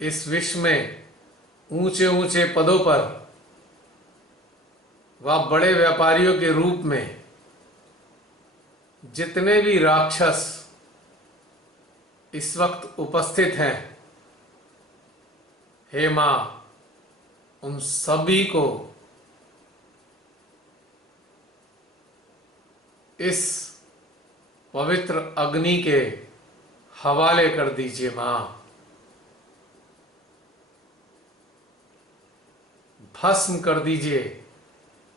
इस विश्व में ऊंचे ऊंचे पदों पर व बड़े व्यापारियों के रूप में जितने भी राक्षस इस वक्त उपस्थित हैं, हे मां, उन सभी को इस पवित्र अग्नि के हवाले कर दीजिए मां। भस्म कर दीजिए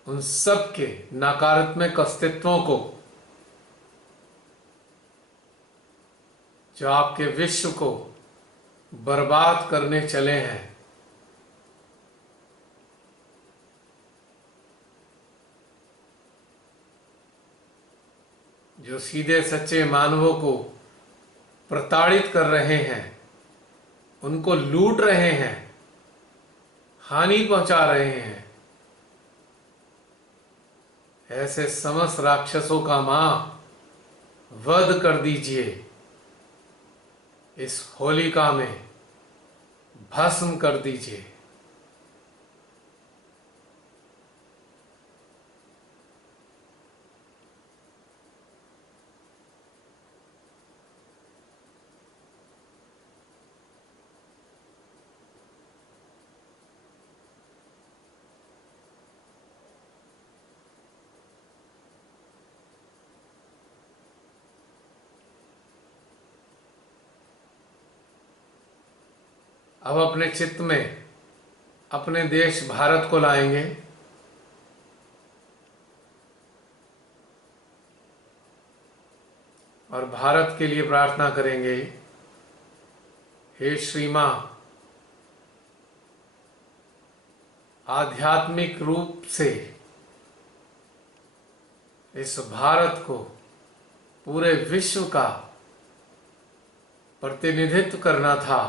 उन सब के नकारात्मक अस्तित्वों को जो आपके विश्व को बर्बाद करने चले हैं। जो सीधे सच्चे मानवों को प्रताड़ित कर रहे हैं, उनको लूट रहे हैं, हानि पहुंचा रहे हैं, ऐसे समस्त राक्षसों का मां वध कर दीजिए, इस होलिका में भस्म कर दीजिए। अब अपने चित्त में अपने देश भारत को लाएंगे। और भारत के लिए प्रार्थना करेंगे, हे श्री मां, आध्यात्मिक रूप से इस भारत को पूरे विश्व का प्रतिनिधित्व करना था,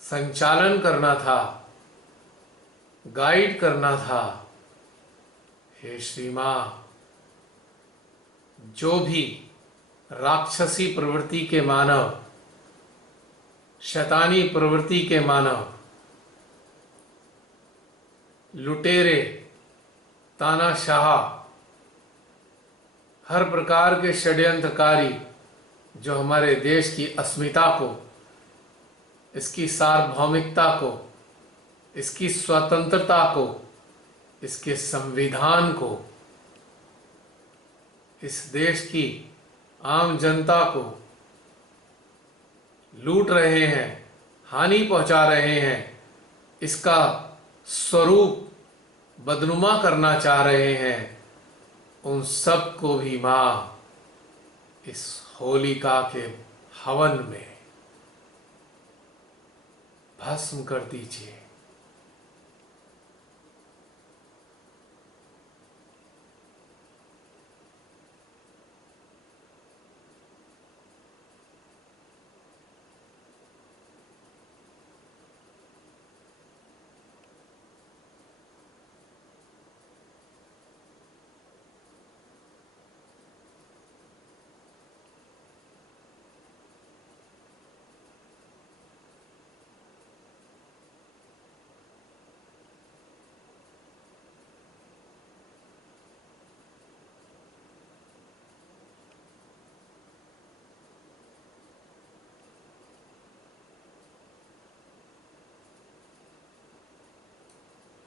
संचालन करना था, गाइड करना था। हे श्री मां, जो भी राक्षसी प्रवृत्ति के मानव, शैतानी प्रवृत्ति के मानव, लुटेरे, तानाशाह, हर प्रकार के षड्यंत्रकारी जो हमारे देश की अस्मिता को, इसकी सार्वभौमिकता को, इसकी स्वतंत्रता को, इसके संविधान को, इस देश की आम जनता को लूट रहे हैं, हानि पहुंचा रहे हैं, इसका स्वरूप बदनुमा करना चाह रहे हैं, उन सब को भी मां इस होलिका के हवन में भस्म कर दीजिए।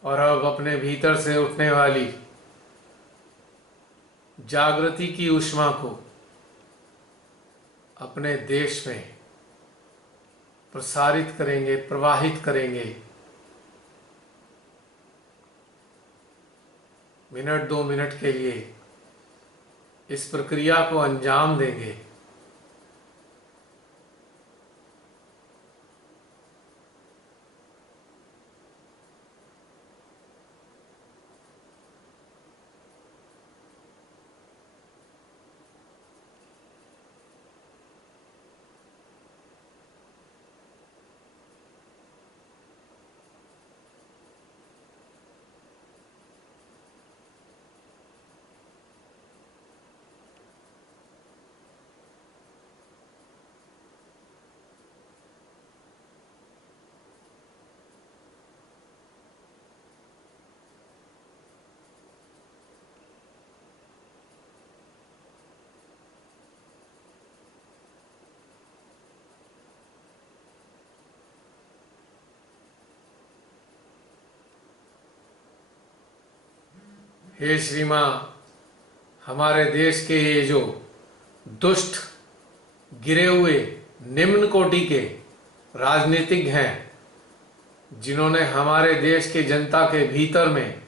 और अब अपने भीतर से उठने वाली जागृति की ऊष्मा को अपने देश में प्रसारित करेंगे, प्रवाहित करेंगे। मिनट 2 मिनट के लिए इस प्रक्रिया को अंजाम देंगे। हे श्री मां, हमारे देश के ये जो दुष्ट, गिरे हुए, निम्न कोटि के राजनीतिज्ञ हैं, जिन्होंने हमारे देश के जनता के भीतर में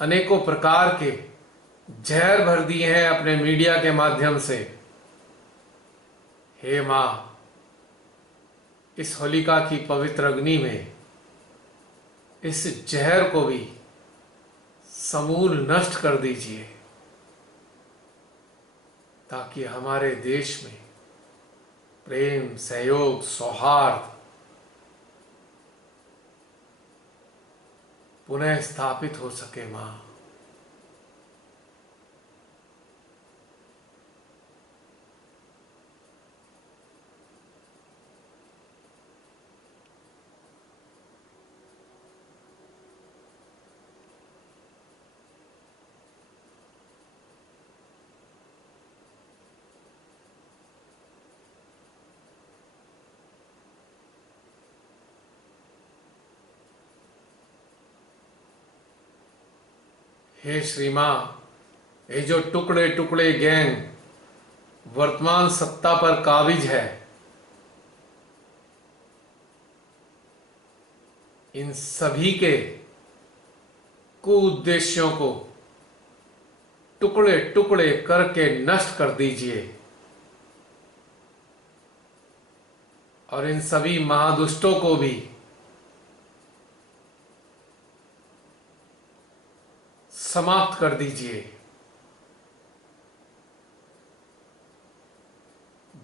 अनेकों प्रकार के जहर भर दिए हैं अपने मीडिया के माध्यम से, हे मां, इस होलिका की पवित्र अग्नि में इस जहर को भी समूल नष्ट कर दीजिए, ताकि हमारे देश में प्रेम, सहयोग, सौहार्द पुनः स्थापित हो सके। मां, हे श्री मां, ये जो टुकड़े टुकड़े गैंग वर्तमान सत्ता पर काबिज है, इन सभी के कुउद्देश्यों को टुकड़े टुकड़े करके नष्ट कर दीजिए और इन सभी महादुष्टों को भी समाप्त कर दीजिए,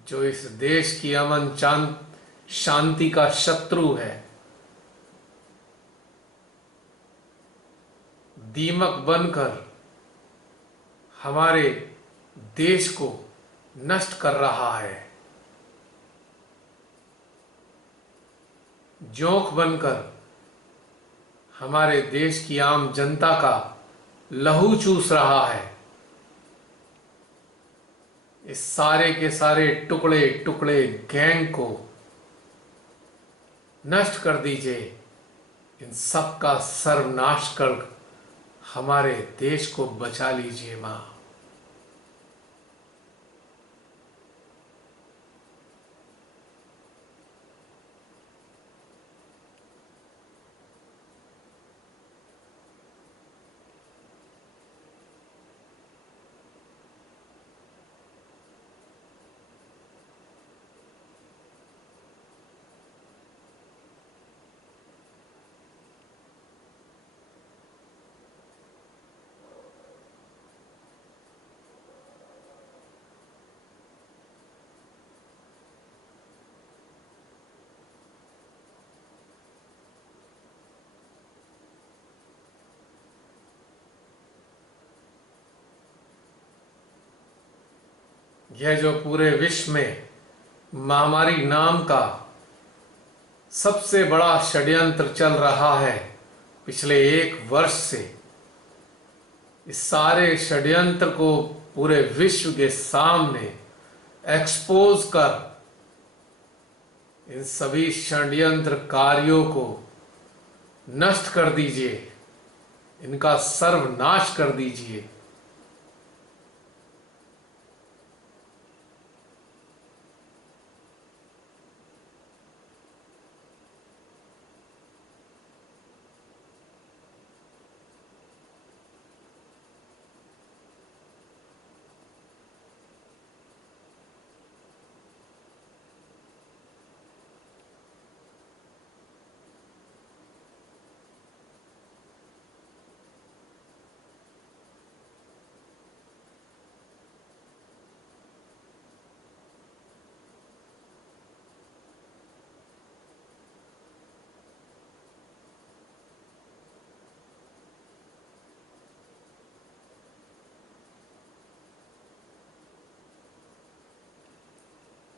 जो इस देश की अमन शांति का शत्रु है, दीमक बनकर हमारे देश को नष्ट कर रहा है, जोंक बनकर हमारे देश की आम जनता का लहू चूस रहा है। इस सारे के सारे टुकड़े टुकड़े गैंग को नष्ट कर दीजिए, इन सब का सर्वनाश कर हमारे देश को बचा लीजिए। मां, यह जो पूरे विश्व में महामारी नाम का सबसे बड़ा षड्यंत्र चल रहा है पिछले 1 वर्ष से, इस सारे षड्यंत्र को पूरे विश्व के सामने एक्सपोज कर इन सभी षड्यंत्र कार्यों को नष्ट कर दीजिए। इनका सर्वनाश कर दीजिए।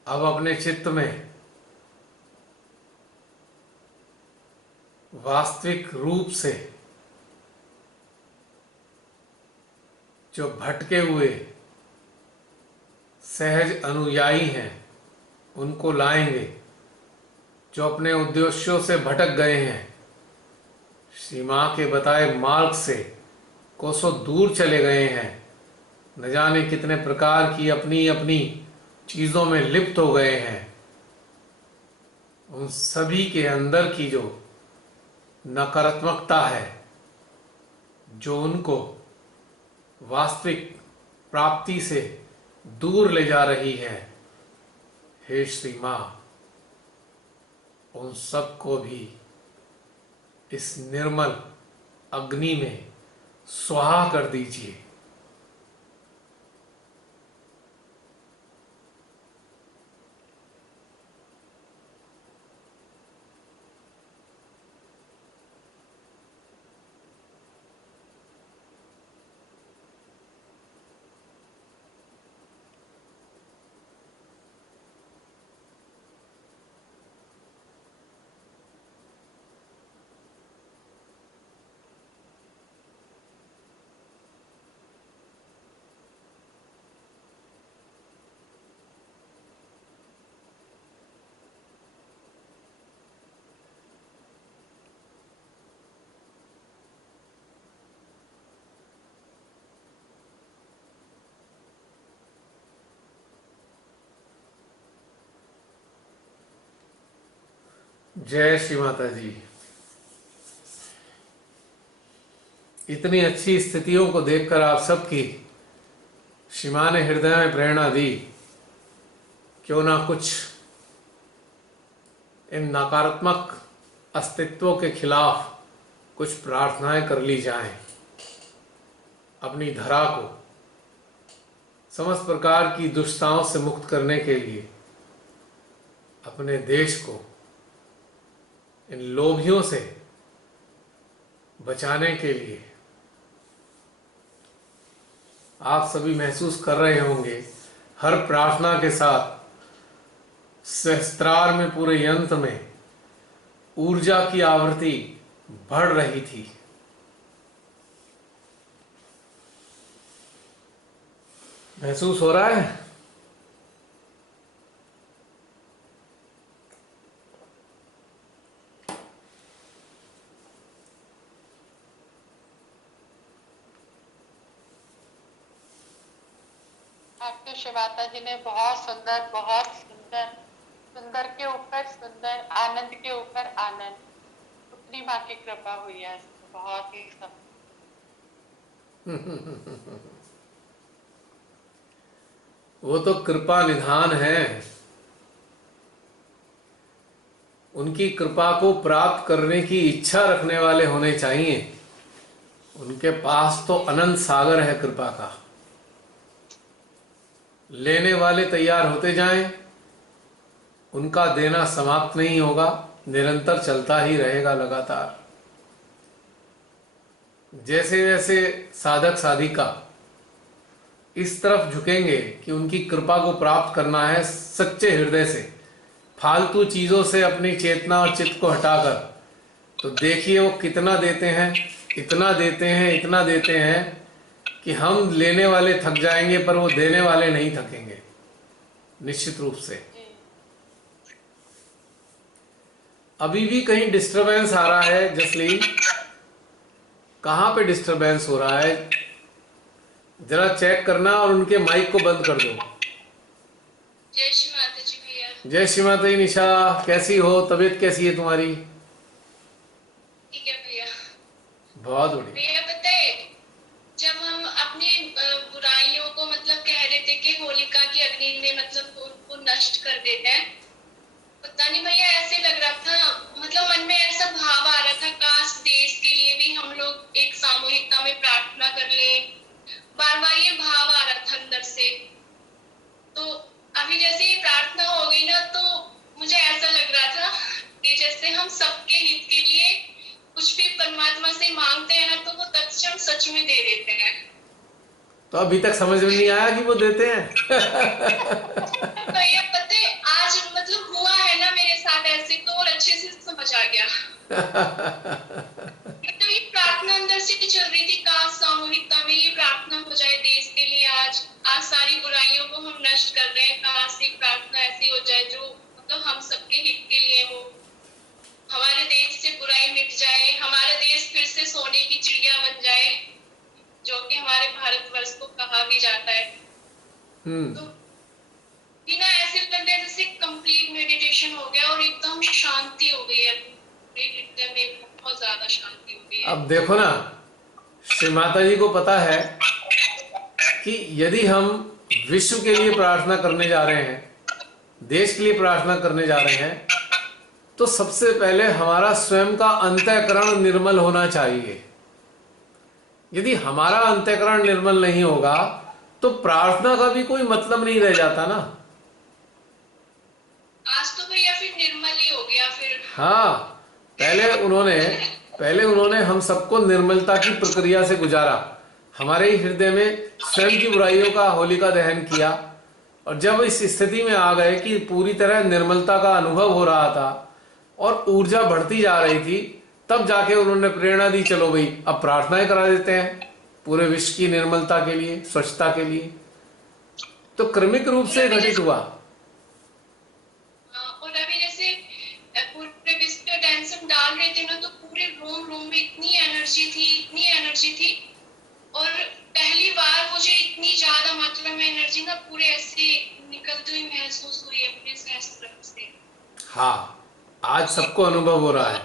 अब अपने चित्त में वास्तविक रूप से जो भटके हुए सहज अनुयायी हैं उनको लाएंगे, जो अपने उद्देश्यों से भटक गए हैं, श्री मां के बताए मार्ग से कोसों दूर चले गए हैं, न जाने कितने प्रकार की अपनी अपनी चीजों में लिप्त हो गए हैं, उन सभी के अंदर की जो नकारात्मकता है, जो उनको वास्तविक प्राप्ति से दूर ले जा रही है, हे श्री मां, उन सबको भी इस निर्मल अग्नि में स्वाहा कर दीजिए। जय श्री माता जी। इतनी अच्छी स्थितियों को देखकर आप सबकी श्री मां ने हृदय में प्रेरणा दी, क्यों ना कुछ इन नकारात्मक अस्तित्वों के खिलाफ कुछ प्रार्थनाएं कर ली जाएं, अपनी धरा को समस्त प्रकार की दुष्टताओं से मुक्त करने के लिए, अपने देश को इन लोभियों से बचाने के लिए। आप सभी महसूस कर रहे होंगे हर प्रार्थना के साथ सहस्त्रार में पूरे यंत्र में ऊर्जा की आवृत्ति बढ़ रही थी। महसूस हो रहा है? आपके श्री माता जी ने बहुत सुंदर सुंदर के ऊपर सुंदर, आनंद के ऊपर आनंद, उतनी माँ की कृपा हुई है, बहुत ही सब। वो तो कृपा निधान है। उनकी कृपा को प्राप्त करने की इच्छा रखने वाले होने चाहिए। उनके पास तो अनंत सागर है कृपा का। लेने वाले तैयार होते जाएं, उनका देना समाप्त नहीं होगा, निरंतर चलता ही रहेगा लगातार। जैसे जैसे साधक साधिका इस तरफ झुकेंगे कि उनकी कृपा को प्राप्त करना है सच्चे हृदय से, फालतू चीजों से अपनी चेतना और चित्त को हटाकर, तो देखिए वो कितना देते हैं, इतना देते हैं, इतना देते हैं कि हम लेने वाले थक जाएंगे, पर वो देने वाले नहीं थकेंगे निश्चित रूप से। अभी भी कहीं डिस्टरबेंस आ रहा है जसलीन? कहाँ पे डिस्टरबेंस हो रहा है? जरा चेक करना और उनके माइक को बंद कर दो। जय श्री माता जी भैया। जय श्री माता दी। निशा, कैसी हो? तबीयत कैसी है तुम्हारी? ठीक है भैया। बहुत बढ़िया। भैया पता है, जब हम अपनी बुराइयों को मतलब कह रहे थे कि होलिका की अग्नि ने मतलब उनको नष्ट कर देते हैं, पता नहीं भैया ऐसे लग रहा था, मतलब मन में ऐसा भाव आ रहा था, काश देश के लिए भी हम लोग एक सामूहिकता में प्रार्थना कर लें। बार बार ये भाव आ रहा था अंदर से। तो अभी जैसे ये प्रार्थना हो गई ना, तो मुझे ऐसा लग रहा था कि जैसे हम सबके हित के लिए कुछ भी परमात्मा से मांगते हैं ना, तो वो तत्क्षण सच में दे देते हैं। तो अभी तक समझ में नहीं आया कि वो देते हैं? भैया पता है, आज मतलब हुआ है ना मेरे साथ ऐसे, तो और अच्छे से समझ आ गया। तो ये प्रार्थना अंदर से चल रही थी, काश सामूहिकता में ये प्रार्थना हो जाए देश के लिए। आज सारी बुराइयों को हम नष्ट कर रहे हैं, काश एक प्रार्थना ऐसी हो जाए जो मतलब हम सबके हित के लिए हो। हमारे देश से बुराई मिट जाए, हमारा देश फिर से सोने की चिड़िया बन जाए, जो कि हमारे भारतवर्ष को कहा भी जाता है। तो बिना ऐसे लग रहा है जैसे कंप्लीट मेडिटेशन हो गया और एकदम शांति हो गई है पूरे हृदय में, बहुत ज्यादा शांति हो गई है। अब देखो ना, श्री माता जी को पता है कि यदि हम विश्व के लिए प्रार्थना करने जा रहे हैं, देश के लिए प्रार्थना करने जा रहे हैं, तो सबसे पहले हमारा स्वयं का अंतःकरण निर्मल होना चाहिए। यदि हमारा अंतःकरण निर्मल नहीं होगा तो प्रार्थना का भी कोई मतलब नहीं रह जाता ना। आज तो भैया फिर निर्मल ही हो गया फिर। हाँ, पहले उन्होंने हम सबको निर्मलता की प्रक्रिया से गुजारा, हमारे ही हृदय में स्वयं की बुराइयों का होलिका दहन किया, और जब इस स्थिति में आ गए कि पूरी तरह निर्मलता का अनुभव हो रहा था और ऊर्जा बढ़ती जा रही थी, तब जाके उन्होंने प्रेरणा दी, चलो भाई अब प्रार्थनाएं करा देते हैं पूरे विश्व की निर्मलता के लिए, स्वच्छता के लिए। तो क्रमिक रूप से घटित हुआ। और अभी जैसे पूरे विश्व पे टेंशन डाल रहे थे ना, तो पूरे रोम रोम में इतनी एनर्जी थी, और पहली बार मुझे इतनी ज्यादा मात्रा में एनर्जी ना पूरे ऐसे निकलती हुई महसूस हुई अपने सहस्त्र से। हाँ, आज सबको अनुभव हो रहा है,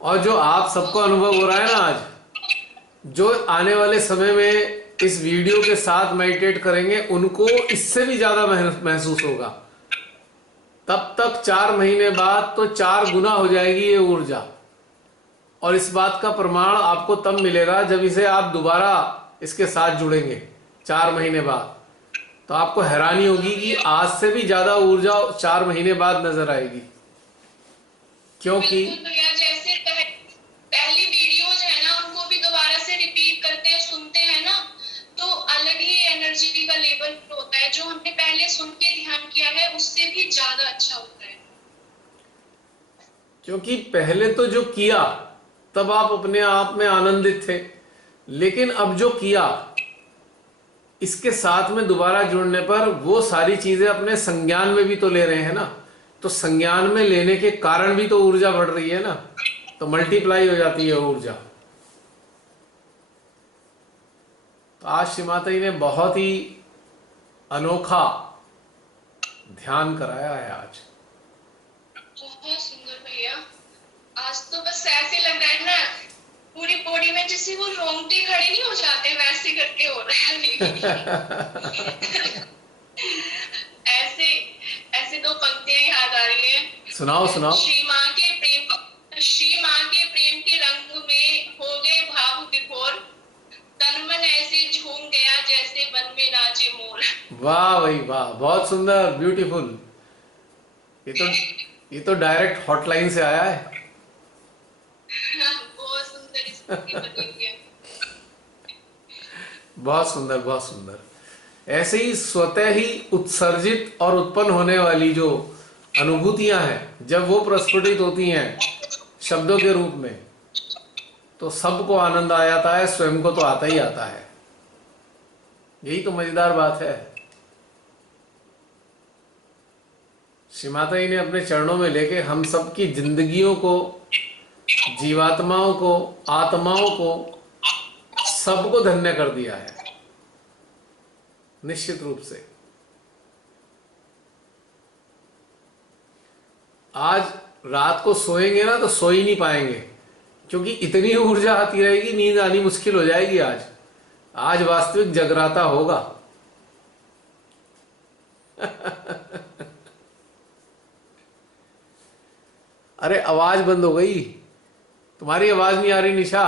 और जो आप सबको अनुभव हो रहा है ना आज, जो आने वाले समय में इस वीडियो के साथ मेडिटेट करेंगे उनको इससे भी ज्यादा महसूस होगा। तब तक 4 महीने बाद तो 4 गुना हो जाएगी ये ऊर्जा, और इस बात का प्रमाण आपको तब मिलेगा जब इसे आप दोबारा इसके साथ जुड़ेंगे 4 महीने बाद। तो आपको हैरानी होगी कि आज से भी ज्यादा ऊर्जा 4 महीने बाद नजर आएगी, क्योंकि जैसे पहली वीडियोज है ना, उनको भी दोबारा से रिपीट करते हैं, सुनते हैं ना, तो अलग ही एनर्जी का लेवल होता है। जो हमने पहले सुन के ध्यान किया है उससे भी ज्यादा अच्छा होता है। क्योंकि पहले तो जो किया तब आप अपने आप में आनंदित थे, लेकिन अब जो किया इसके साथ में दोबारा जुड़ने पर वो सारी चीजें अपने संज्ञान में भी तो ले रहे हैं ना। तो संज्ञान में लेने के कारण भी तो ऊर्जा बढ़ रही है ना, तो मल्टीप्लाई हो जाती है ऊर्जा। तो आज श्री माता जी ने बहुत ही अनोखा ध्यान कराया है आज। बहुत सुंदर भैया। आज तो बस ऐसे लग रहा है ना, पूरी बॉडी में जैसे वो रोंगटे खड़े नहीं हो जाते, वैसे करके हो रहा है। ऐसे ऐसे दो पंक्तियां याद आ रही है। सुनाओ सुनाओ। श्री माँ के प्रेम के रंग में हो गए भाव विभोर, तन मन ऐसे झूम गया जैसे वन में नाचे मोर। वाह भाई वाह, बहुत सुंदर, ब्यूटीफुल। ये तो डायरेक्ट हॉटलाइन से आया है। बहुत सुंदर स्थिति बनी हुई है। बहुत सुंदर, बहुत सुंदर। ऐसे ही स्वतः ही उत्सर्जित और उत्पन्न होने वाली जो अनुभूतियां हैं, जब वो प्रस्फुटित होती हैं शब्दों के रूप में, तो सबको आनंद आ जाता है, स्वयं को तो आता ही आता है। यही तो मजेदार बात है। श्री माता जी ने अपने चरणों में लेके हम सब की जिंदगियों को जीवात्माओं को, आत्माओं को, सबको धन्य कर दिया है, निश्चित रूप से। आज रात को सोएंगे ना तो सो ही नहीं पाएंगे, क्योंकि इतनी ऊर्जा आती रहेगी, नींद आनी मुश्किल हो जाएगी। आज वास्तविक जगराता होगा। अरे आवाज बंद हो गई, तुम्हारी आवाज नहीं आ रही निशा।